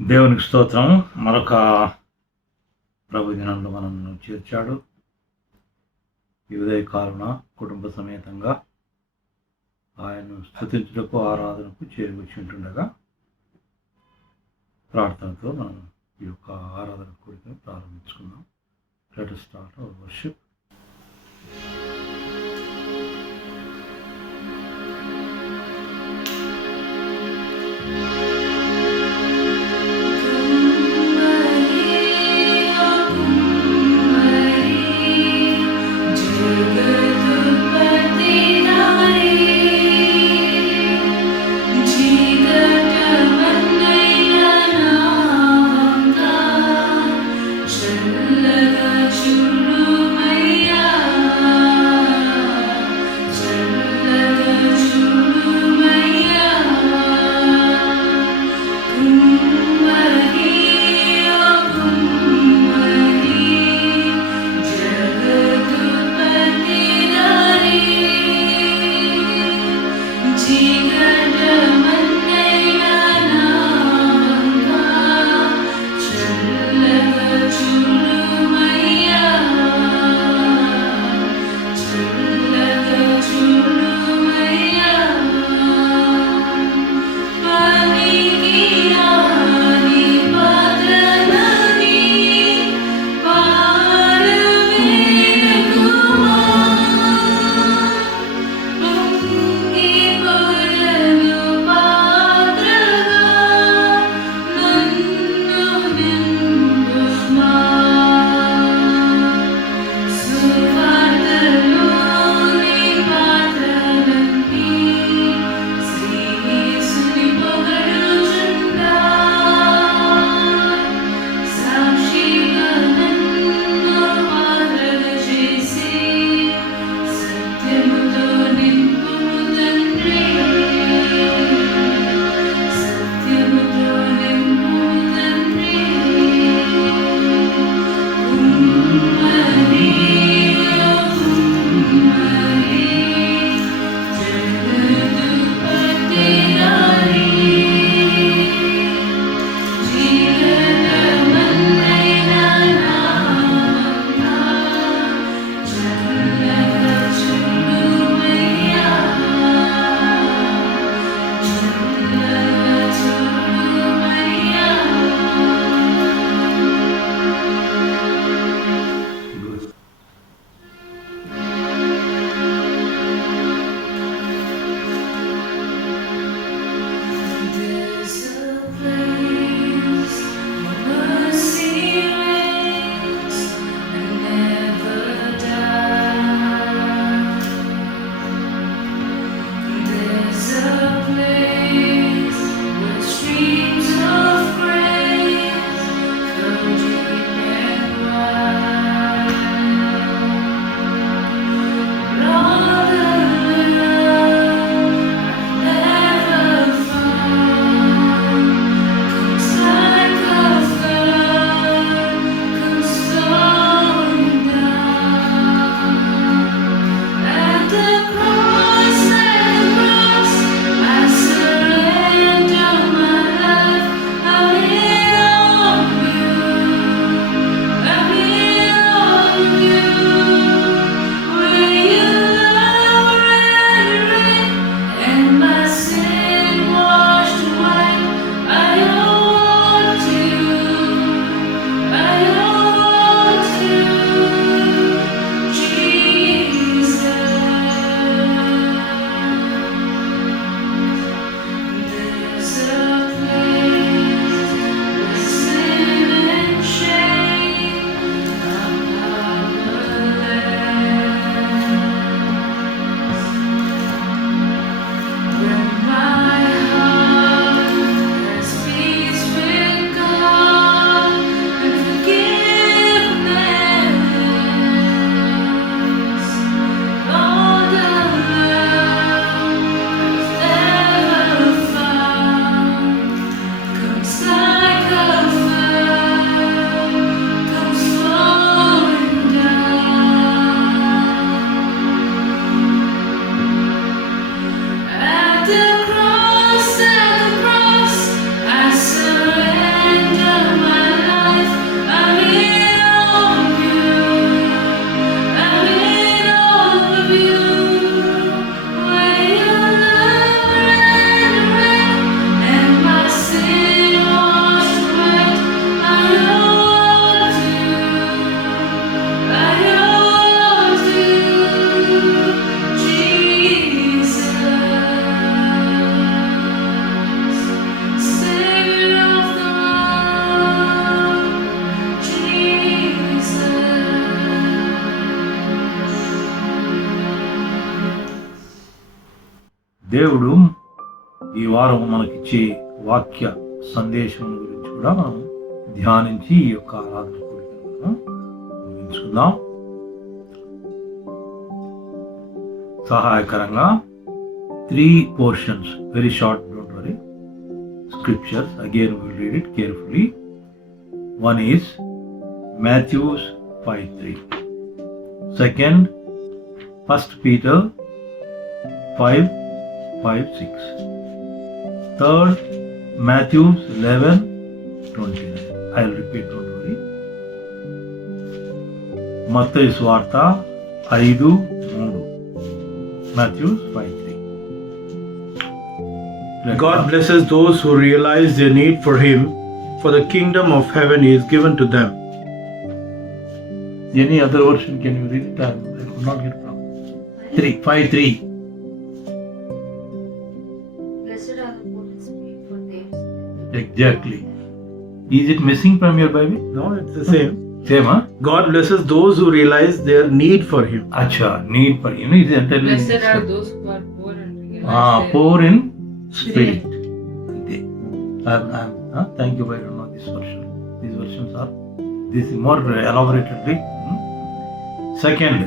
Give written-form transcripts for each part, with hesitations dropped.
దేవునికి స్తోత్రం. మరొక ప్రభు దినంలో మనల్ని చేర్చాడు. ఈ ఉదయకాలన కుటుంబ సమేతంగా ఆయన్ను స్తుతించుటకు, ఆరాధనకు చేరువచ్చుంటుండగా ప్రార్థనతో మనం ఈ యొక్క ఆరాధన కూడికను ప్రారంభించుకుందాం. Let us start our worship. దేవుడు ఈ వారం మనకిచ్చే వాక్య సందేశం గురించి కూడా మనం ధ్యానించి ఈ యొక్క ఆరాధన కోరికను మనం ముగించుకుందాం. సహాయకరంగా 3 portions, very short, don't worry, scriptures. Again we will read it carefully. One is Matthew 5:3. Second, 1 Peter 5:5-6. Third, Matthew 11:29. I will repeat, don't worry. మత్తయి సువార్త 5:3. Matthew 5:3. God blesses those who realize their need for Him, for the kingdom of heaven is given to them. Any other version can you read it? I could not get from 5:3. Blessed are the poor in spirit, for theirs is the Exactly. Is it missing from your Bible? No, it's the same. Same, huh? God blesses those who realize their need for Him. Acha, need for you know, it's entirely Blessed are those who are poor and realize their poor in spirit. Thank you, I don't know this version. These versions are this is more elaboratedly. Second,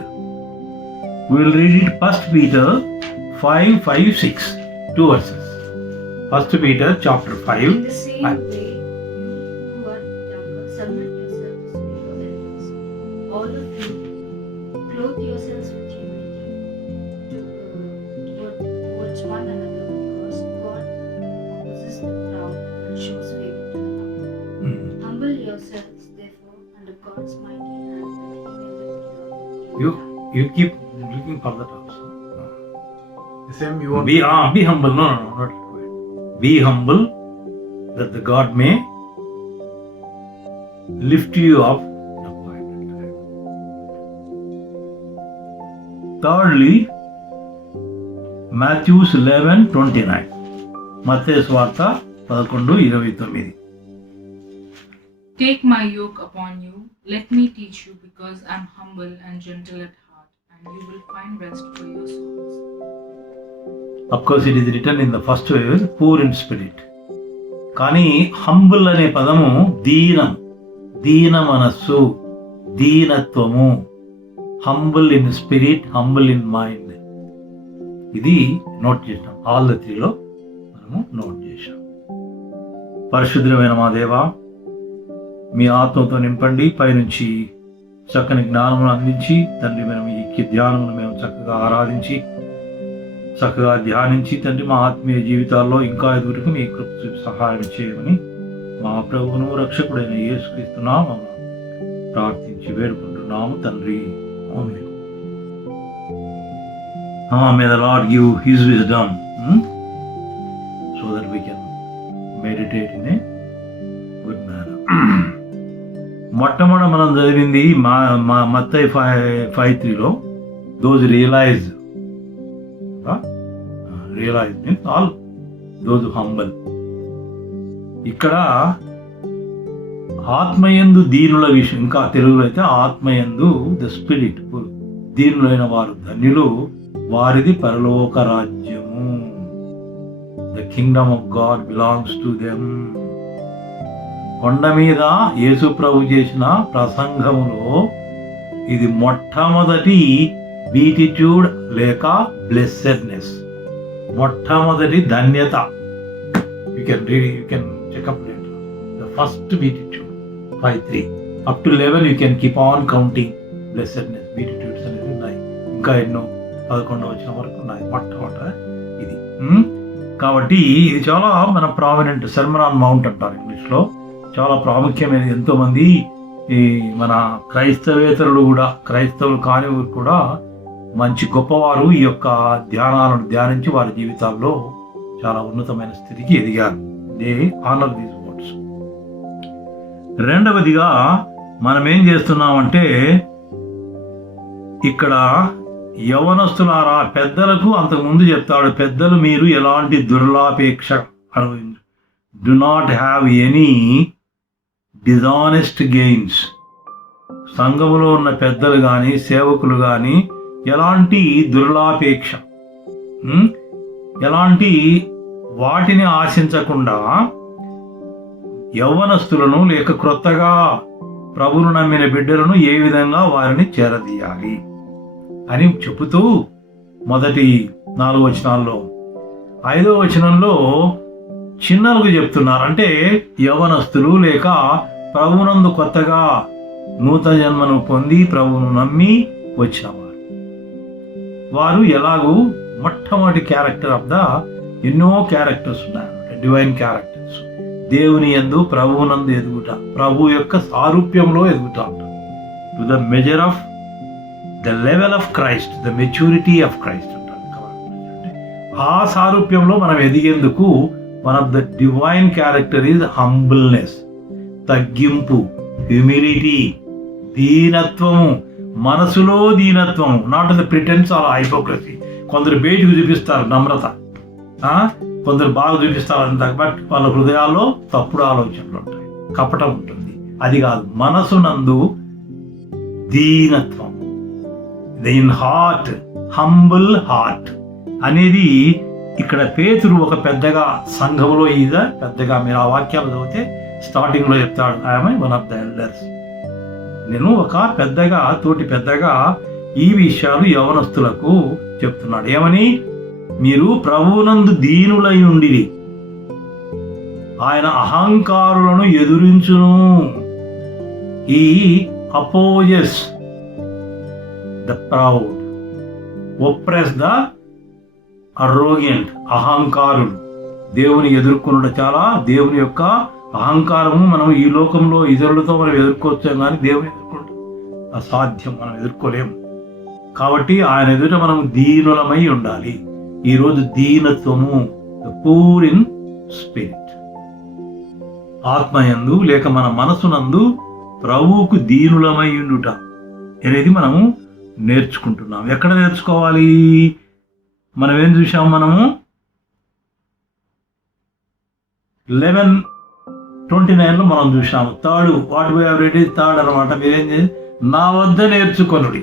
we will read it 1 Peter 5:5-6. 2 verses. 1 Peter chapter 5. In the same way, you who are younger, submit yourselves to your elders. All of you, clothe yourselves with humility towards one another, because God opposes the proud but shows favor to the humble. Humble yourselves, therefore, under God's mighty hand, that He may lift you up. You keep looking for that also. The same you want. Be humble. No, not required. Be humble that the God may lift you up. Thirdly, Matthew 11:29. మత్తయి సువార్త 11:29. Take my yoke upon you, let me teach you, because I am humble and gentle at heart, and you will find rest for your souls. Of course, it is written in the first way, poor in spirit. కానీ humble అనే పదము దీన మనస్సు, దీనత్వము. Humble in spirit, humble in mind. ఇది note చేసాం. All the 3లో మనము నోట్ చేసాం. పరిశుద్ధమైన మా దేవా, మీ ఆత్మతో నింపండి, పైనుంచి చక్కని జ్ఞానమును అందించి తండ్రి, మేము ఈ ధ్యానమును మేము చక్కగా ఆరాధించి చక్కగా ధ్యానించి తండ్రి, మా ఆత్మీయ జీవితాల్లో ఇంకా ఎదుగుటకు మీ కృప సహాయం చేయమని మా ప్రభువును రక్షకుడైన యేసుక్రీస్తు నామమున ప్రార్థించి వేడుకుంటున్నాము తండ్రి. ఆమేన్. May the Lord give His wisdom so that we can meditate in a good manner. మొట్టమొదట మనం చదివింది మత్తయి 5:3లో those realize means all those humble. ఇక్కడ ఆత్మయందు దీనుల విషయం, ఇంకా తెలుగులో అయితే ఆత్మయందు ద స్పిరిట్, దీనులైన వారు ధన్యులు, వారిది పరలోక రాజ్యము. The Kingdom of God belongs to them. కొండ మీద యేసు ప్రభు చేసిన ప్రసంగములో ఇది మొట్టమొదటి బీటిట్యూడ్ లేక బ్లెస్సెడ్నెస్, మొట్టమొదటి ధన్యత. You can read, you can check up later. The first beatitude 5:3 up to 11 you can keep on counting blessedness, beatitudes అనేది ఉన్నాయి. ఇంకా ఎన్నో 11వ వచనం వరకు ఉన్నాయి. మొట్టమొదట ఇది. కాబట్టి ఇది చాలా మన ప్రామినెంట్ సెర్మన్ ఆన్ మౌంట్ అంటారు ఇంగ్లీష్లో. చాలా ప్రాముఖ్యమైనది. ఎంతోమంది ఈ మన క్రైస్తవేతరులు కూడా, క్రైస్తవులు కానివారు కూడా మంచి గొప్పవారు ఈ యొక్క ధ్యానాలను ధ్యానించి వారి జీవితాల్లో చాలా ఉన్నతమైన స్థితికి ఎదిగారు. They honour these words. రెండవదిగా మనం ఏం చేస్తున్నామంటే, ఇక్కడ యవనస్తులారా, పెద్దలకు అంతకుముందు చెప్తాడు, పెద్దలు మీరు ఎలాంటి దుర్లాపేక్ష do not have any dishonest gains. సంఘములో ఉన్న పెద్దలు కానీ సేవకులు కానీ ఎలాంటి దుర్లాపేక్ష, ఎలాంటి వాటిని ఆశించకుండా యవ్వనస్తులను లేక క్రొత్తగా ప్రభువును నమ్మిన బిడ్డలను ఏ విధంగా వారిని చేరదీయాలి అని చెబుతూ మొదటి 4 వచనాల్లో 5వ వచనంలో చిన్నలకు చెప్తున్నారు. అంటే యవ్వనస్తులు లేక ప్రభువునందు కొత్తగా నూతన జన్మను పొంది ప్రభువును నమ్మి వచ్చిన వారు ఎలాగూ మొట్టమొదటి క్యారెక్టర్ ఆఫ్ ద ఎన్నో క్యారెక్టర్స్ ఉన్నాయి, డివైన్ క్యారెక్టర్స్. దేవుని యందు ప్రభువునందు ఎదుగుట, ప్రభు యొక్క సారూప్యంలో ఎదుగుట అంటారు. To the measure of the level of Christ, the maturity of Christ అంటారు. ఆ సారూప్యంలో మనం ఎదిగేందుకు one of the divine character is humbleness, తగ్గింపు, హ్యూమిలిటీ, దీనత్వము, మనసులో దీనత్వం, not the pretence or hypocrisy. కొందరు బయటకు చూపిస్తారు నమ్రత, కొందరు బాగా చూపిస్తారు అంత, బట్ వాళ్ళ హృదయాల్లో తప్పుడు ఆలోచనలు ఉంటాయి, కపటం ఉంటుంది. అది కాదు, మనసునందు దీనత్వం, ఇన్ హార్ట్, హంబుల్ హార్ట్ అనేది ఇక్కడ పేతురు ఒక పెద్దగా సంఘంలో పెద్దగా మీరు ఆ వాక్యాలు చదివితే స్టార్టింగ్లో చెప్తాడు, I'm one of the elders. నేను ఒక పెద్దగా, తోటి పెద్దగా ఈ విషయాలు యవనస్తులకు చెప్తున్నాడు. ఏమని? మీరు ప్రభువునందు దీనులై ఉండిరి, ఆయన అహంకారులను ఎదురించును. He opposes the proud, oppress the arrogant. అహంకారులు దేవుని ఎదుర్కొనడం చాలా, దేవుని యొక్క అహంకారము మనం ఈ లోకంలో ఇతరులతో మనం ఎదుర్కోవచ్చు, కానీ దేవుని ఎదుర్కొంటాం అసాధ్యం, మనం ఎదుర్కోలేము. కాబట్టి ఆయన ఎదుట మనం దీనులమై ఉండాలి. ఈరోజు దీనత్వము, పూర్ ఇన్ స్పిరిట్, ఆత్మయందు లేక మన మనసునందు ప్రభువుకు దీనులమై ఉండుట అనేది మనము నేర్చుకుంటున్నాం. ఎక్కడ నేర్చుకోవాలి? మనం ఏం చూసాం? మనము 11:29 మనం చూసాము. Third, what we have read is third అనమాట. మీరేం చేసి నా వద్ద నేర్చుకొనుడి.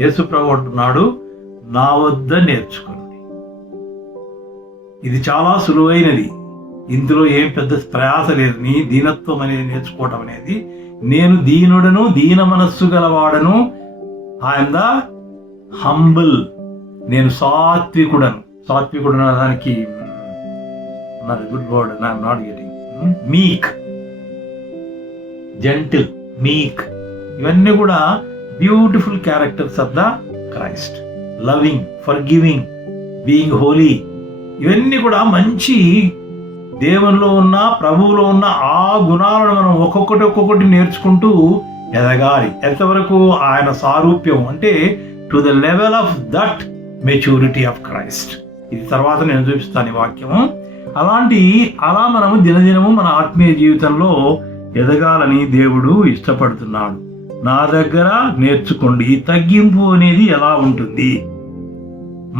యేసు ప్రభు అంటున్నాడు, నా వద్ద నేర్చుకొనుడి. ఇది చాలా సులువైనది, ఇందులో ఏం పెద్ద ప్రయాస లేదు. నీ దీనత్వం అనేది నేర్చుకోవటం అనేది. నేను దీనుడను, దీన మనస్సు గలవాడను, ఐఎమ్ ద హంబుల్, నేను సాత్వికుడను. సాత్వికుడు దానికి good word, I am not getting. Meek, gentle, meek, ఇవన్నీ కూడా beautiful characters of the Christ. Loving, forgiving, being holy, ఇవన్నీ కూడా మంచి దేవునిలో ఉన్న, ప్రభువులో ఉన్న ఆ గుణాలను మనం ఒక్కొక్కటి నేర్చుకుంటూ ఎదగాలి. ఎంతవరకు? ఆయన సారూప్యం, అంటే to the level of that maturity of Christ. ఇది తర్వాత నేను చూపిస్తాను ఈ వాక్యము. అలా మనము దినదినము మన ఆత్మీయ జీవితంలో ఎదగాలని దేవుడు ఇష్టపడుతున్నాడు. నా దగ్గర నేర్చుకోండి. ఈ తగ్గింపు అనేది ఎలా ఉంటుంది,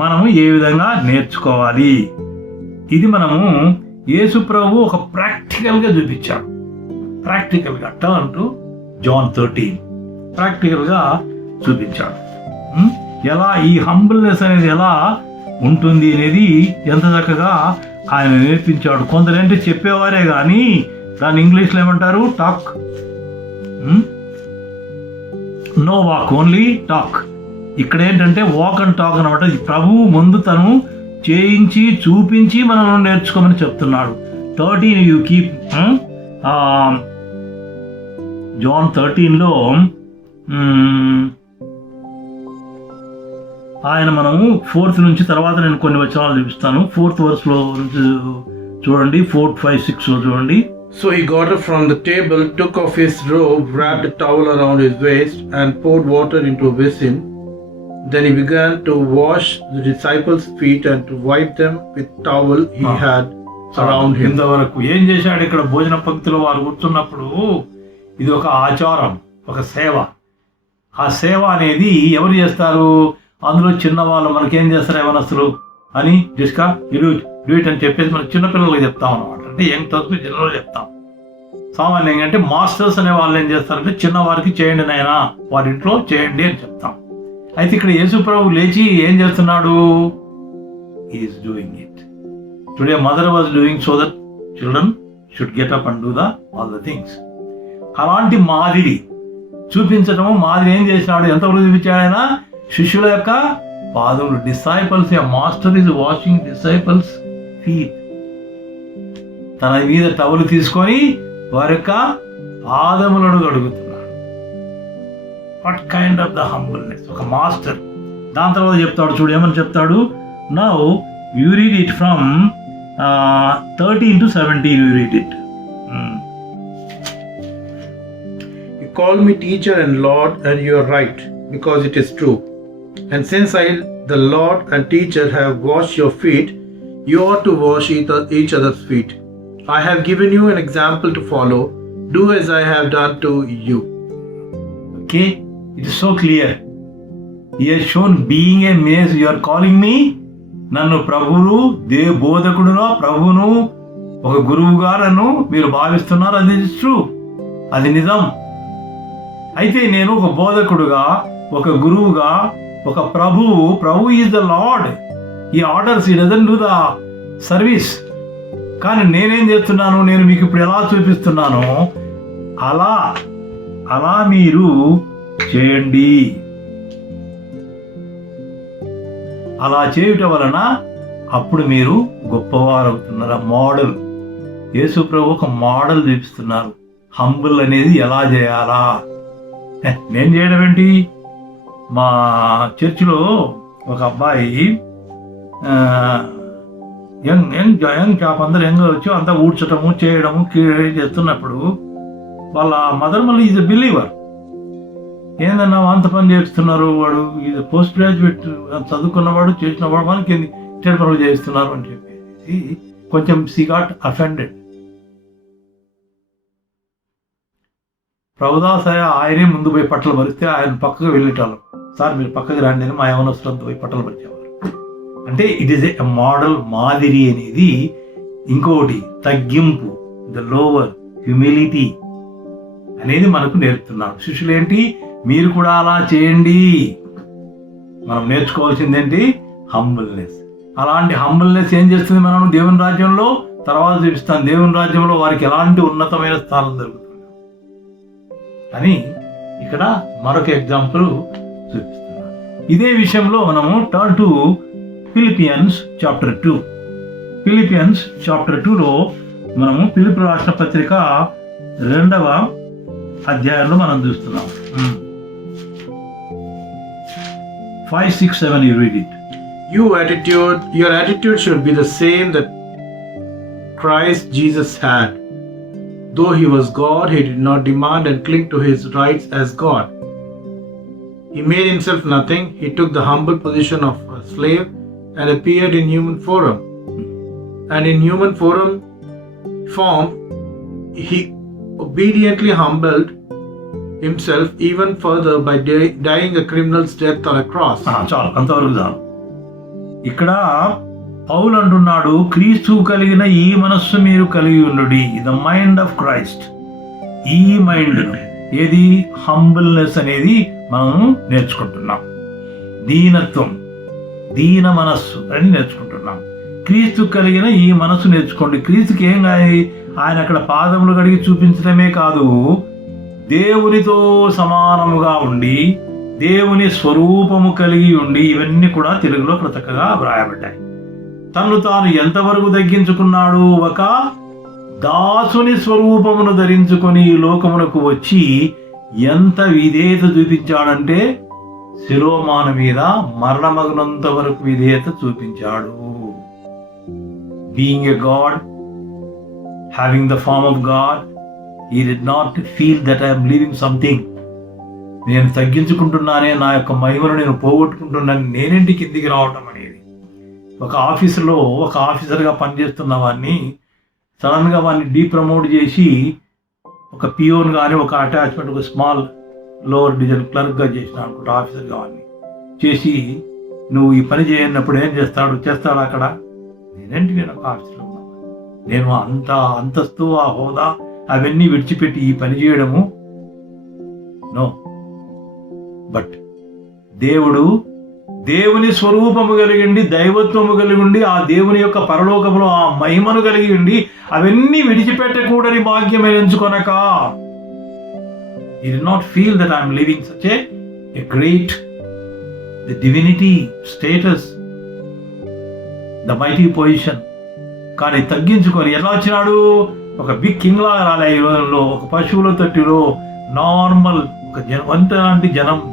మనము ఏ విధంగా నేర్చుకోవాలి, ఇది మనము యేసు ప్రభు ఒక ప్రాక్టికల్గా చూపించాడు. ప్రాక్టికల్గా టర్న్ టు John 13 ప్రాక్టికల్గా చూపించాడు. ఎలా ఈ హంబుల్నెస్ అనేది ఎలా ఉంటుంది అనేది ఎంత చక్కగా ఆయన నేర్పించాడు. కొందరంటే చెప్పేవారే కానీ దాన్ని ఇంగ్లీష్లో ఏమంటారు? Talk, no walk, only talk. ఇక్కడ ఏంటంటే వాక్ అండ్ టాక్ అనమాట. ప్రభువు ముందు తను చేయించి చూపించి మనం నేర్చుకోమని చెప్తున్నాడు. 13 యూ కీప్ John 13లో ఆయన మనము 4th నుంచి తర్వాత నేను కొన్ని వచనాలు చూపిస్తాను. 4th verseలో చూడండి, 4, 5, 6 చూడండి. So he got up from the table, took off his robe, wrapped a towel around his waist, and poured water into a basin. Then he began to wash the disciples' feet and to wipe them with towel he had around him. ఇంతవరకు ఏం చేశాడు? ఇక్కడ భోజన పంక్తిలో వారు కూర్చున్నప్పుడు ఇది ఒక ఆచారం, ఒక సేవ. ఆ సేవ అనేది ఎవరు చేస్తారు? అందులో చిన్నవాళ్ళు మనకేం చేస్తారు? యవనస్తులు అని డిస్కా డూ ఇట్ అని చెప్పేసి మనం చిన్నపిల్లలకి చెప్తాం అనమాట. అంటే యంగ్ తరపు జనరల్ చెప్తాం. సామాన్యంగా అంటే మాస్టర్స్ అనే వాళ్ళు ఏం చేస్తారంటే చిన్నవారికి చేయండి నాయనా, వారింట్లో చేయండి అని చెప్తాం. అయితే ఇక్కడ యేసు ప్రభు లేచి ఏం చేస్తున్నాడు? Is doing it. Today mother was doing so that children should get up and do all the things. అలాంటి మాదిరి చూపించటము, మాదిరి ఏం చేసినాడు, ఎంతవరకు చూపించాడు ఆయన? శిష్యుల యొక్క పాదములు. Disciples, a master is washing disciples feet. తన మీద టవలు తీసుకొని వారి యొక్క పాదములను కడుగుతున్నాడు. What kind of the humbleness, ఒక మాస్టర్. దాని తర్వాత చెప్తాడు, చూడు ఏమని చెప్తాడు. Now you read it from 13 to 17, you read it. You call me teacher and Lord, and you are right, because it is true. And since I, the Lord and teacher, have washed your feet, you ought to wash each other's feet. I have given you an example to follow. Do as I have done to you. Okay, it is so clear. He has shown being a maze. You are calling me, నన్ను ప్రభువును, బోధకుడును, ప్రభువును, ఒక గురువుగా నన్ను మీరు భావిస్తున్నారు. అది true, అది నిజం. అయితే నేను ఒక బోధకుడుగా, ఒక గురువుగా, ఒక ప్రభు ఈజ్ ద లార్డ్. ఈ ఆర్డర్స్, ఈ డజంట్ డూ ద సర్వీస్. కానీ నేనేం చేస్తున్నాను, నేను మీకు ఇప్పుడు ఎలా చూపిస్తున్నానో అలా మీరు చేయండి. అలా చేయుట వలన అప్పుడు మీరు గొప్పవారు అవుతున్నారు. మోడల్, యేసు ప్రభు ఒక మోడల్ చూపిస్తున్నారు. హంబుల్ అనేది ఎలా చేయాలా. నేను చేయడం ఏంటి, మా చర్చిలో ఒక అబ్బాయి యంగ్ క్యాప్ అందరు యంగ్ వచ్చి అంతా ఊడ్చటము, చేయడము, చేస్తున్నప్పుడు వాళ్ళ మదర్ మళ్ళీ ఈజ్ ఎ బిలీవర్. ఏందన్నా అంత పని చేస్తున్నారు, వాడు ఇది పోస్ట్ గ్రాడ్యుయేట్ చదువుకున్నవాడు, చేసినవాడు, మనకి ఇచ్చే పనులు చేస్తున్నారు అని చెప్పేసి కొంచెం షీ గాట్ అఫెండెడ్. ప్రభుదాసయ ఆయనే ముందు పోయి పట్టలు భరిస్తే ఆయన పక్కకు వెళ్ళేటాళ్ళం. సార్ మీరు పక్కకి రండి అని మా యవనస్తులంతా పోయి పట్టలు భరిచేవారు. అంటే ఇట్ ఈస్ ఏ మోడల్, మాదిరి అనేది. ఇంకోటి తగ్గింపు, ద లోవర్, హ్యూమిలిటీ అనేది మనకు నేర్పుతున్నాడు. శిష్యులు ఏంటి, మీరు కూడా అలా చేయండి. మనం నేర్చుకోవాల్సిందేంటి, హంబుల్నెస్. అలాంటి హంబుల్నెస్ ఏం చేస్తుంది మనం దేవుని రాజ్యంలో, తర్వాత చూపిస్తాను. దేవుని రాజ్యంలో వారికి ఎలాంటి ఉన్నతమైన స్థానం దొరుకుతుంది అని ఇక్కడ మరొక ఎగ్జాంపుల్ చూపిస్తున్నాను. ఇదే విషయంలో మనము turn to Philippians chapter 2. Philippians chapter 2లో మనము ఫిలిప్పీ రాష్ట్ర పత్రిక 2వ అధ్యాయంలో మనం చూస్తున్నాం. 5, 6, 7 you read it. Your attitude should be the same that Christ Jesus had. Though he was God, he did not demand and cling to his rights as God. He made himself nothing. He took the humble position of a slave and appeared in human form. And in human form, he obediently humbled himself even further by dying a criminal's death on a cross. చాలు, అంతవరకు చాలు. ఇక్కడ పౌలు అంటున్నాడు, క్రీస్తు కలిగిన ఈ మనస్సు మీరు కలిగి ఉండుడి. The mind of Christ. ఈ మైండ్ ఏది, హంబుల్నెస్ అనేది మనం నేర్చుకుంటున్నాం. దీనత్వం, దీన మనస్సు అని నేర్చుకుంటున్నాం. క్రీస్తు కలిగిన ఈ మనస్సు నేర్చుకోండి. క్రీస్తుకి ఏం కాదు, ఆయన అక్కడ పాదములు కడిగి చూపించడమే కాదు, దేవునితో సమానముగా ఉండి, దేవుని స్వరూపము కలిగి ఉండి, ఇవన్నీ కూడా తెలుగులో చక్కగా వ్రాయబడ్డాయి. తను తాను ఎంతవరకు తగ్గించుకున్నాడు, ఒక దాసుని స్వరూపమును ధరించుకొని ఈ లోకమునకు వచ్చి ఎంత విధేయత చూపించాడంటే, శిలోమాన మీద మరణమగునంత వరకు విధేయత చూపించాడు. Being a God, having the form of God, he did not feel that I am leaving something. నేను తగ్గించుకుంటున్నానే, నా యొక్క మహిమను నేను పోగొట్టుకుంటున్నాను, నేనేంటి కిందికి రావటం అనేది. ఒక ఆఫీసులో ఒక ఆఫీసర్గా పనిచేస్తున్న వాడిని సడన్గా వాడిని డీప్రమోట్ చేసి ఒక పియోన్ కానీ, ఒక అటాచ్మెంట్, ఒక స్మాల్ లోవర్ డివిజన్ క్లర్క్గా చేసిన అనుకుంటా ఆఫీసర్గా వాడిని చేసి, నువ్వు ఈ పని చేయనప్పుడు ఏం చేస్తాడు అక్కడ. నేను ఒక ఆఫీసర్లో ఉన్నాను, నేను అంత అంతస్తు, ఆ హోదా అవన్నీ విడిచిపెట్టి ఈ పని చేయడము నో. బట్ దేవుడు దేవుని స్వరూపము కలిగి ఉండి, దైవత్వము కలిగి ఉండి, ఆ దేవుని యొక్క పరలోకములో ఆ మహిమను కలిగి ఉండి, అవన్నీ విడిచిపెట్టకూడని భాగ్యమే ఎంచుకొనక. He did not feel that I am living such a great, the divinity, status, the mighty position. కానీ తగ్గించుకొని ఎలా వచ్చినాడు? ఒక బిగ్ కింగ్ లాగా రాలే. ఈ రోజుల్లో ఒక పశువుల తొట్టిలో నార్మల్ ఒక వంటి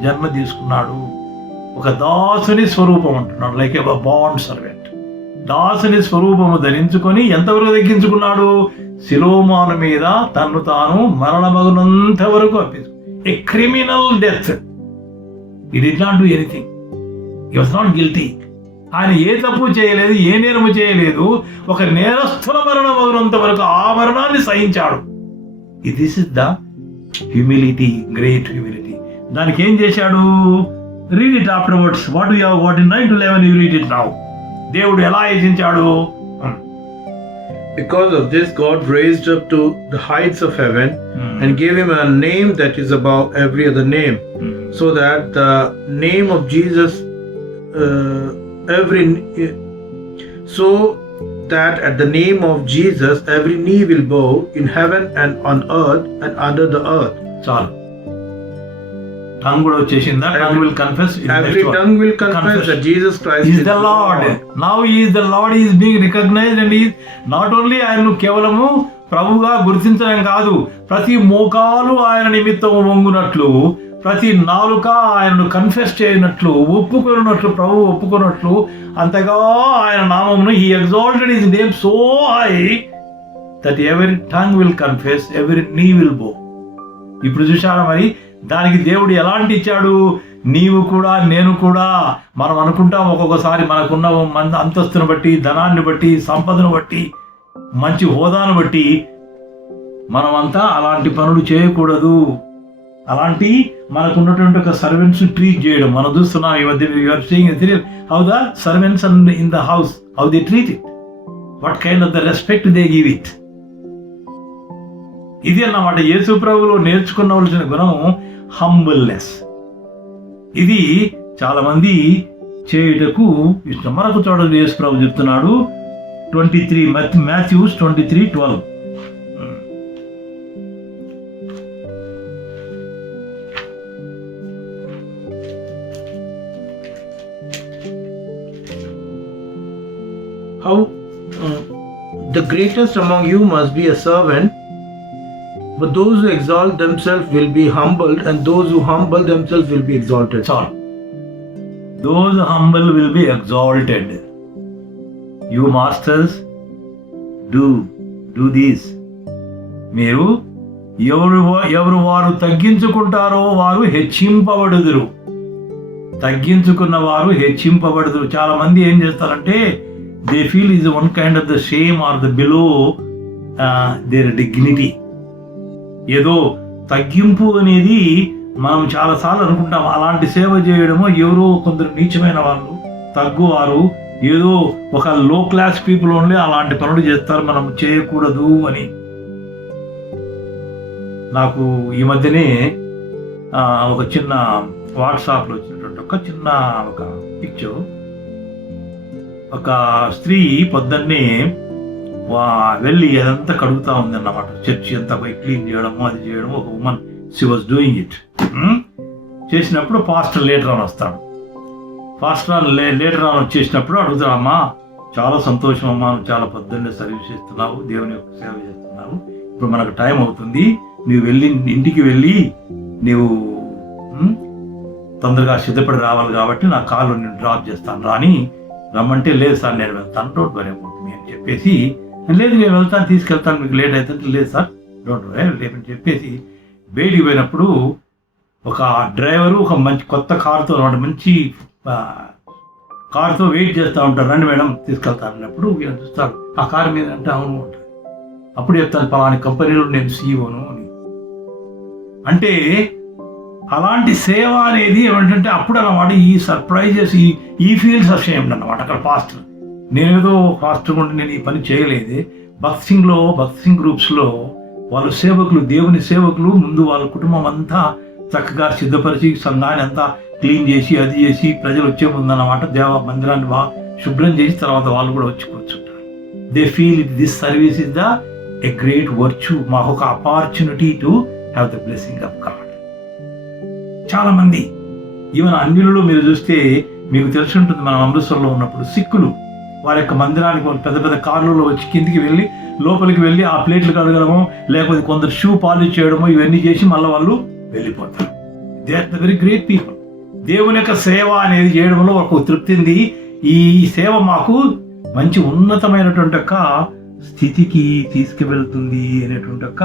జన్మ తీసుకున్నాడు. ఒక దాసుని స్వరూపం అంటున్నాడు, లైక్ ఏ బాండ్ సర్వెంట్. దాసుని స్వరూపము ధరించుకొని ఎంతవరకు తగ్గించుకున్నాడు? శిలోమాను మీద తన్ను తాను మరణమగునంత వరకు అర్పించు. A criminal death. He did not do anything. He was not guilty. ఆయన ఏ తప్పు చేయలేదు, ఏ నేరము చేయలేదు. ఒక నేరస్థుల మరణమగునంత వరకు ఆ మరణాన్ని సహించాడు. This is the humility, great humility. దానికి ఏం చేశాడు? Read it afterwards. What in 9-11 you read it now. దేవుడు ఎలా హెచ్చించాడు? Because of this, God raised up to the heights of heaven and gave him a name that is above every other name, so that the name of Jesus, so that at the name of Jesus every knee will bow in heaven and on earth and under the earth. చాలు. Tongue కూడా వచ్చేసిందా? Tongue will confess. Every tongue will confess that Jesus Christ is the Lord. Now he is the Lord. He is being recognized and he is not only ఆయనను కేవలము ప్రభువుగా గుర్తించడం కాదు, ప్రతి మోకాలు ఆయన నిమిత్తము వంగునట్లు, ప్రతి నాలుక ఆయనను కన్ఫెస్ చేయనట్లు, ఒప్పుకొనున్నట్లు, ప్రభు ఒప్పుకొన్నట్లు, అంతగా ఆయన నామమును he exalted his name so high that every tongue will confess, every knee will bow. ఇప్పుడు చూశారా మరి? దానికి దేవుడు ఎలాంటి ఇచ్చాడు? నీవు కూడా నేను కూడా. మనం అనుకుంటాం ఒక్కొక్కసారి మనకున్న అంతస్తును బట్టి, ధనాన్ని బట్టి, సంపదను బట్టి, మంచి హోదాను బట్టి మనమంతా అలాంటి పనులు చేయకూడదు. అలాంటి మనకున్నటువంటి ఒక సర్వెంట్స్ ట్రీట్ చేయడం మనం చూస్తున్నాం ఈ మధ్య. How the servants in the house, how they treat it, what kind of the respect they give it. ఇది అన్నమాట యేసు ప్రభువులో నేర్చుకున్నవలసిన గుణము హంబుల్నెస్. ఇది చాలా మంది చేయుటకు ఇష్టం. మరొక చోట యేసు ప్రభు చెప్తున్నాడు 23 Matthew 23:12. How the greatest among you must be a servant, but those who exalt themselves will be humbled, and those who humble themselves will be exalted. చాలు. Those humble will be exalted. You masters, do this. మీరు ఎవరు వారు తగ్గించుకుంటారో వారు హెచ్చింపబడుదురు. తగ్గించుకున్న వారు హెచ్చింపబడుదురు. చాలా మంది ఏం చేస్తారంటే they feel is one kind of the same or the below their dignity. ఏదో తగ్గింపు అనేది మనం చాలాసార్లు అనుకుంటాం. అలాంటి సేవ చేయడము ఎవరో కొందరు నీచమైన వాళ్ళు, తగ్గువారు, ఏదో ఒక లో క్లాస్ పీపుల్ ఓన్లీ అలాంటి పనులు చేస్తారు, మనం చేయకూడదు అని. నాకు ఈ మధ్యనే ఒక చిన్న వాట్సాప్లో వచ్చినటువంటి ఒక పిక్చర్. ఒక స్త్రీ పొద్దున్నే వెళ్ళి అదంతా కడుగుతూ ఉంది అన్నమాట. చర్చి అంతా పోయి క్లీన్ చేయడము, అది చేయడము. ఒక women she was doing it. చేసినప్పుడు పాస్టర్ లేటర్ అని వస్తాడు. పాస్టర్ లేటర్ అని వచ్చేసినప్పుడు అడుగుతాడు, అమ్మా చాలా సంతోషం అమ్మా, నువ్వు చాలా పొద్దున్నే సర్వీస్ చేస్తున్నావు, దేవుని యొక్క సేవ చేస్తున్నావు, ఇప్పుడు మనకు టైం అవుతుంది, నువ్వు ఇంటికి వెళ్ళి నీవు తొందరగా సిద్ధపడి రావాలి కాబట్టి నా కారు నేను డ్రాప్ చేస్తాను రాని రమ్మంటే, లేదు సార్ నేను వెళ్తాను, డోంట్ వరీ అబౌట్ మీ అని చెప్పేసి, లేదు నేను వెళ్తాను తీసుకెళ్తాను మీకు లేట్ అవుతుంది, లేదు సార్ డోంట్ వరీ లేదని చెప్పేసి బయటికి పోయినప్పుడు ఒక డ్రైవరు ఒక మంచి కొత్త కారుతో మంచి కారుతో వెయిట్ చేస్తూ ఉంటారు, రండి మేడం తీసుకెళ్తాను అన్నప్పుడు వీళ్ళు చూస్తారు ఆ కారు మీద అంటే అవును ఉంటుంది. అప్పుడు చెప్తాను పలాని కంపెనీలో నేను సీఈఓను అని. అంటే అలాంటి సేవ అనేది ఏమిటంటే అప్పుడు అన్నమాట ఈ సర్ప్రైజెస్ ఈ ఫీల్స్ అసేమ్డ్ అన్నమాట. అక్కడ పాస్టర్ నేనేదో పాస్టర్ ఉంటే నేను ఈ పని చేయలేదే. భక్త్ సింగ్ గ్రూప్స్లో వాళ్ళ సేవకులు, దేవుని సేవకులు ముందు వాళ్ళ కుటుంబం అంతా చక్కగా సిద్ధపరిచి సంఘాన్ని అంతా క్లీన్ చేసి అది చేసి ప్రజలు వచ్చే ముందన్నమాట దేవ మందిరాన్ని శుభ్రం చేసి తర్వాత వాళ్ళు కూడా వచ్చి కూర్చుంటారు. They feel it this service is the a great virtue, మాకు ఒక opportunity to have the blessing of God. చాలా మంది ఈవెన్ అన్యులలో మీరు చూస్తే మీకు తెలిసి ఉంటుంది, మనం అమృత్సర్లో ఉన్నప్పుడు సిక్కులు వారి యొక్క మందిరానికి వాళ్ళు పెద్ద పెద్ద కార్లలో వచ్చి కిందికి వెళ్ళి లోపలికి వెళ్ళి ఆ ప్లేట్లు కడగడము, లేకపోతే కొందరు షూ పాలిష్ చేయడము, ఇవన్నీ చేసి మళ్ళీ వాళ్ళు వెళ్ళిపోతారు. They are the very great people. దేవుని యొక్క సేవ అనేది చేయడంలో ఒక తృప్తి ఉంది. ఈ సేవ మాకు మంచి ఉన్నతమైనటువంటి ఒక స్థితికి తీసుకువెళ్తుంది అనేటువంటి ఒక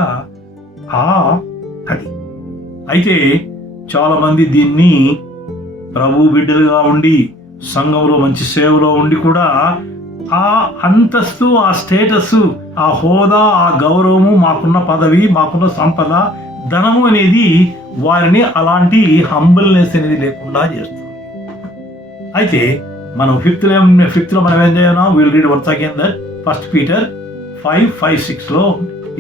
అది. అయితే చాలా మంది దీన్ని ప్రభు బిడ్డలుగా ఉండి సంఘంలో మంచి సేవలో ఉండి కూడా ఆ అంతస్తు, ఆ స్టేటస్, ఆ హోదా, ఆ గౌరవము, మాకున్న పదవి, మాకున్న సంపద, ధనము అనేది వారిని అలాంటి హంబుల్నెస్ అనేది లేకుండా చేస్తుంది. అయితే మనం ఫిఫ్త్ లో మనం ఏం చేయాలా? Will read once again that 1 Peter 5:5-6 లో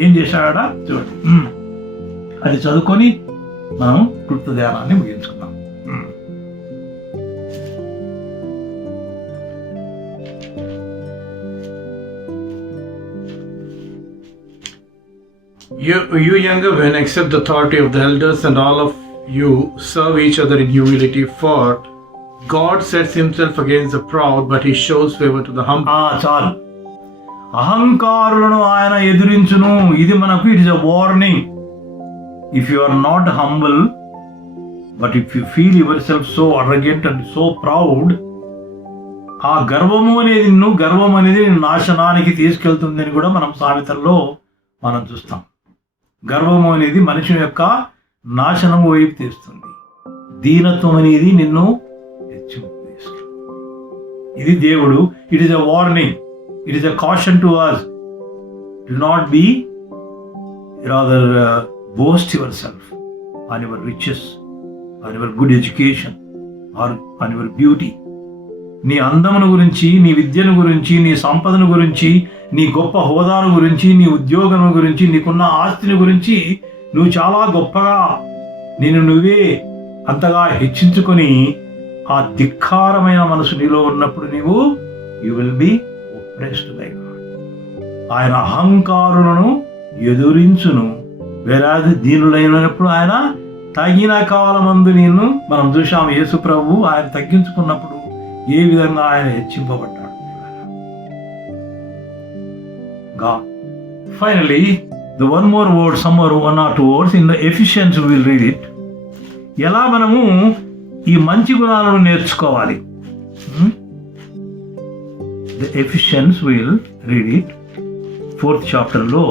ఏం చేశాడ చూడండి. అది చదువుకొని మనం కృత ధ్యానాన్ని ముగించుకుందాం. You younger men, accept the authority of the elders, and all of you serve each other in humility, for God sets himself against the proud, but he shows favor to the humble. చాలు. అహంకారులను ఆయన ఎదురించును. ఇది మనకు it is a warning. If you are not humble, but if you feel yourself so arrogant and so proud, ఆ గర్వం అనేది నాశనానికి తీసుకెళ్తుందని కూడా మనం సామెతల్లో మనం చూస్తాం. గర్వము అనేది మనిషి యొక్క నాశనం వైపు తీస్తుంది. దీనత్వం అనేది నిన్ను హెచ్చింపజేస్తుంది. ఇది దేవుడు, it is a warning, it is a caution to us. Do not be rather boast yourself on your riches, on your good education, or on your beauty. నీ అందమును గురించి, నీ విద్యను గురించి, నీ సంపదను గురించి, నీ గొప్ప హోదాను గురించి, నీ ఉద్యోగం గురించి, నీకున్న ఆస్తిని గురించి నువ్వు చాలా గొప్పగా నువ్వే అంతగా హెచ్చించుకొని ఆ ధిక్కారమైన మనసు నీలో ఉన్నప్పుడు నీవు you will be oppressed by God. ఆయన అహంకారులను ఎదురించును, వేరాది దీనులైనప్పుడు ఆయన తగిన కాలమందు మనం చూసాము. యేసు ప్రభు ఆయన తగ్గించుకున్నప్పుడు ఏ విధంగా ఆయన హెచ్చింపబడ్డాడు. God. Finally, the one more word, some more 1 or 2 words in the Ephesians we will read it. ఎలా మనము ఈ మంచి గుణాలను నేర్చుకోవాలి. The Ephesians will read it 4th chapter లో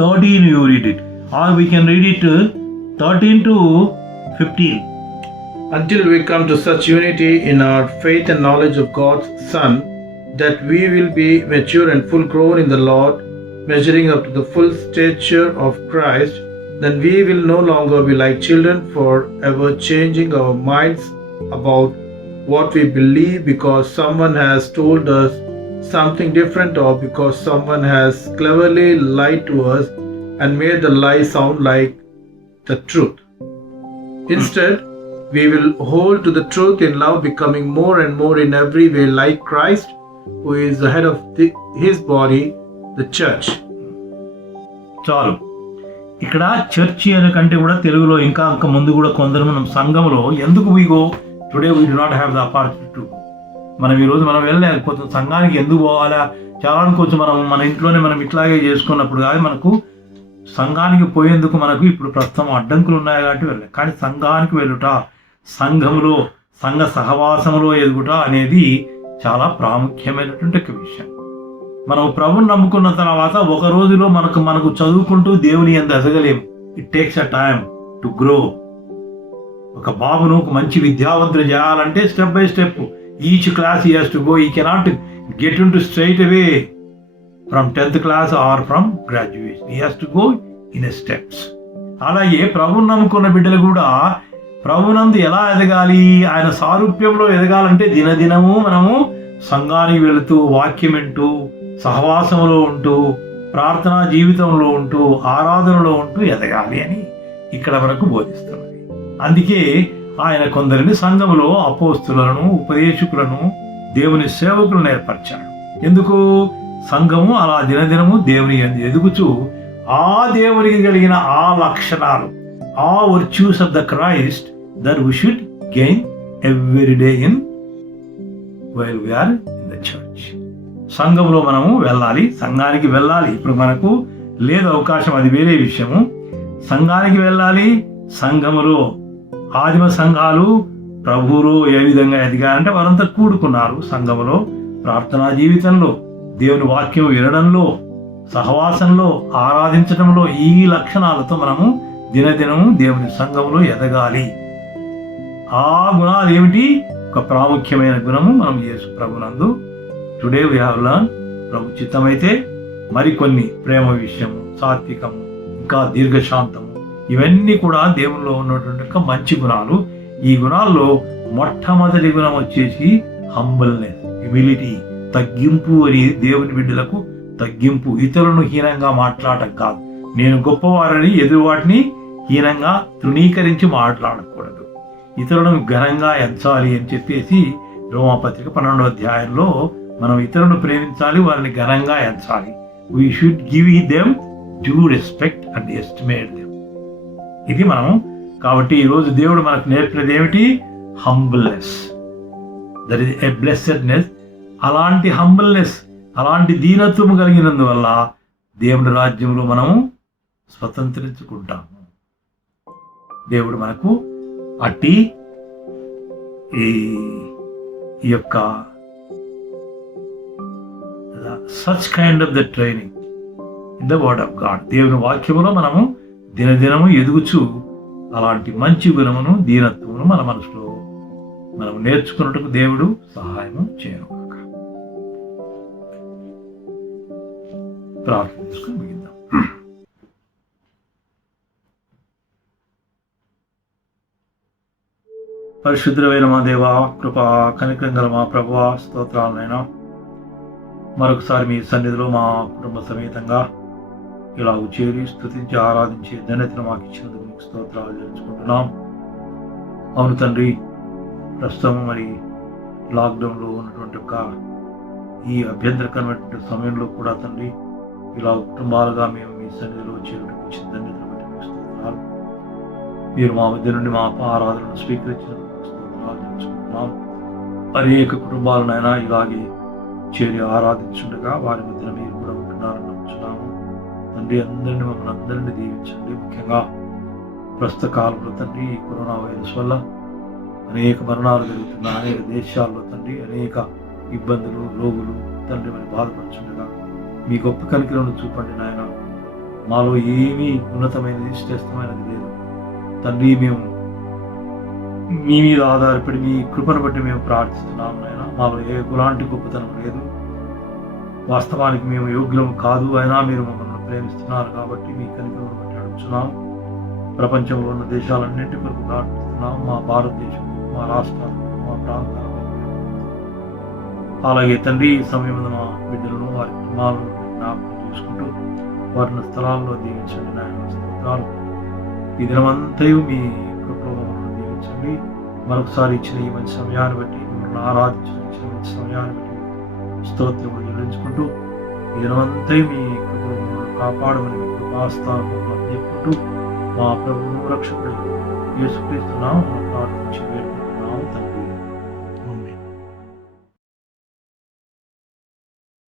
13 you read it, or we can read it 13 to 15. Until we come to such unity in our faith and knowledge of God's Son, that we will be mature and full grown in the Lord, measuring up to the full stature of Christ, then we will no longer be like children, forever changing our minds about what we believe because someone has told us something different, or because someone has cleverly lied to us and made the lie sound like the truth. Instead, we will hold to the truth in love, becoming more and more in every way like Christ, who is the head of his body, the church. చాలు. ఇక్కడ church అనే కంటే కూడా తెలుగులో ఇంకా ముందు కూడా కొందరు మనం సంఘంలో ఎందుకు we go today we do not have the opportunity to, మనం ఈరోజు మనం వెళ్ళలేకపోతే సంఘానికి ఎందుకు పోవాలా, చాలా కొంచెం మన ఇంట్లోనే మనం ఇట్లాగే చేసుకున్నప్పుడు కానీ మనకు సంఘానికి పోయేందుకు మనకు ఇప్పుడు ప్రస్తుతం అడ్డంకులు ఉన్నాయి కాబట్టి వెళ్ళాలి. కానీ సంఘానికి వెళ్ళుట, సంఘంలో సంఘ సహవాసంలో ఎదుగుట అనేది చాలా ప్రాముఖ్యమైనటువంటి ఒక విషయం. మనం ప్రభుని నమ్ముకున్న తర్వాత ఒక రోజులో మనకు చదువుకుంటూ దేవుని యందు ఎదగలేము. It takes a time to grow. ఒక బాబును ఒక మంచి విద్యావంతులు చేయాలంటే step by step, each class he has to go. He cannot get in to straight away from 10th class or from graduation. He has to go in a steps. అలాగే ప్రభుని నమ్ముకున్న బిడ్డలు కూడా ప్రభునందు ఎలా ఎదగాలి, ఆయన సారూప్యంలో ఎదగాలంటే దినదినము మనము సంఘానికి వెళుతూ వాక్యం వింటూ సహవాసంలో ఉంటూ, ప్రార్థనా జీవితంలో ఉంటూ, ఆరాధనలో ఉంటూ ఎదగాలి అని ఇక్కడ మనకు బోధిస్తున్నది. అందుకే ఆయన కొందరిని సంఘములో అపోస్తులను, ఉపదేశకులను, దేవుని సేవకులను ఏర్పరిచాడు. ఎందుకు? సంఘము అలా దినదినము దేవుని యందు ఎదుగుచూ ఆ దేవునికి కలిగిన ఆ లక్షణాలు, ఆ virtues of the Christ that we should gain every day in while we are in the church. సంఘంలో మనము వెళ్ళాలి, సంఘానికి వెళ్ళాలి. ఇప్పుడు మనకు లేదు అవకాశం, అది వేరే విషయము. సంఘానికి వెళ్ళాలి. సంఘములో ఆదిమ సంఘాలు ప్రభువులో ఏ విధంగా ఎదిగారంటే వారంతా కూడుకున్నారు సంఘములో, ప్రార్థనా జీవితంలో, దేవుని వాక్యం వినడంలో, సహవాసంలో, ఆరాధించడంలో. ఈ లక్షణాలతో మనము దినదినము దేవుని సంఘములో ఎదగాలి. ఆ గుణాలు ఏమిటి? ఒక ప్రాముఖ్యమైన గుణము మనం యేసు ప్రభునందు టుడే వీ హ్యావ్ లర్న్, ప్రభు చిత్తమైతే మరికొన్ని ప్రేమ విషయము, సాత్వికము, ఇంకా దీర్ఘశాంతము, ఇవన్నీ కూడా దేవుల్లో ఉన్నటువంటి మంచి గుణాలు. ఈ గుణాల్లో మొట్టమొదటి గుణం వచ్చేసి హంబల్నెస్, హ్యూమిలిటీ, తగ్గింపు. అని దేవుని బిడ్డలకు తగ్గింపు, ఇతరులను హీనంగా మాట్లాడటం కాదు. నేను గొప్పవారని ఎదురువాటిని హీనంగా తృణీకరించి మాట్లాడకూడదు. ఇతరులను ఘనంగా ఎంచాలి అని చెప్పేసి రోమాపత్రిక 12వ అధ్యాయంలో మనం ఇతరులను ప్రేమించాలి, వారిని ఘనంగా ఎంచాలి. We should give them due respect and estimate them. ఇది మనము కాబట్టి ఈరోజు దేవుడు మనకు నేర్పినది ఏమిటి? Humbleness. That is a blessedness. అలాంటి హంబుల్నెస్, అలాంటి దీనత్వము కలిగినందువల్ల దేవుడి రాజ్యంలో మనము స్వతంత్రించుకుంటాము. దేవుడు మనకు అట్టి ఈ యొక్క such kind of the training in the word of God, దేవుని వాక్యములో మనము దినదినము ఎదుగుచు అలాంటి మంచి గుణమును, దీనత్వమును మన మనసులో మనం నేర్చుకున్నట్టుకు దేవుడు సహాయము చేయను. ప్రార్థన చేసుకుని ముగిద్దాం. పరిశుద్ధమైన మా దేవా, కృపా కనికరం గల మా ప్రభువా, స్తోత్రాలనైనా మరొకసారి మీ సన్నిధిలో మా కుటుంబ సమేతంగా ఇలా చేరి స్తుతించి ఆరాధించే ధన్యతను మాకు ఇచ్చినందుకు మీకు స్తోత్రాలు తెలుసుకుంటున్నాం. అవును తండ్రి, ప్రస్తుతం మరి లాక్డౌన్లో ఉన్నటువంటి ఒక ఈ అభ్యంతరకరమైనటువంటి సమయంలో కూడా తండ్రి ఇలా కుటుంబాలుగా మేము మీ సన్నిధిలో చేరుటకు ఇచ్చిన ధన్యతను బట్టి మీకు స్తోత్రాలు. మీరు మా మధ్య నుండి మా ఆరాధనను స్వీకరించినందుకు మీకు స్తోత్రాలు తెలుసుకుంటున్నాం. అనేక కుటుంబాలనైనా ఇలాగే చేరి ఆరాధించుండగా వారి మధ్యన మీరు కూడా ఉంటున్నారని నమ్ముచున్నాము. తండ్రి, అందరినీ మమ్మల్ని అందరినీ దీవించండి. ముఖ్యంగా ప్రస్తుత కాలంలో తండ్రి ఈ కరోనా వైరస్ వల్ల అనేక మరణాలు జరుగుతున్న అనేక దేశాల్లో తండ్రి అనేక ఇబ్బందులు, రోగులు తండ్రి మరి బాధపడుచుండగా మీ గొప్ప కనికలను చూపండి నాయన. మాలో ఏమీ ఉన్నతమైనది, శ్రేష్టమైనది లేదు తండ్రి. మేము మీ మీద ఆధారపడి మీ కృపను బట్టి మేము ప్రార్థిస్తున్నాము నాయన. మాలో ఎలాంటి గొప్పతనం లేదు. వాస్తవానికి మేము యోగ్యులము కాదు, అయినా మీరు మమ్మల్ని ప్రేమిస్తున్నారు కాబట్టి మీ కనికలను బట్టి అడుగుతున్నాము. ప్రపంచంలో ఉన్న దేశాలన్నింటి కొరకు ప్రార్థిస్తున్నాము. మా భారతదేశం, మా రాష్ట్రాలు, మా ప్రాంతాలు, అలాగే తండ్రి ఈ సమయంలో మా బిడ్డలను, వారి కుటుంబాలను జ్ఞాపకం చేసుకుంటూ వారిని స్థలాల్లో దీవించండి నాయన. స్తోత్రాలు. ఈ దినమంతయు మీ కృపలో మమ్మల్ని దీవించండి. మరొకసారి ఇచ్చిన ఈ మంచి సమయాన్ని బట్టి, మిమ్మల్ని ఆరాధించిన ఇచ్చిన మంచి సమయాన్ని బట్టి స్తోత్రములు చెల్లించుకుంటూ ఈ దినమంతయు మీ కృపలో మమ్మల్ని కాపాడమని మీ కృపాస్థానం చెప్పుకుంటూ మా ప్రభువును రక్షకుడు యేసుక్రీస్తు నామమున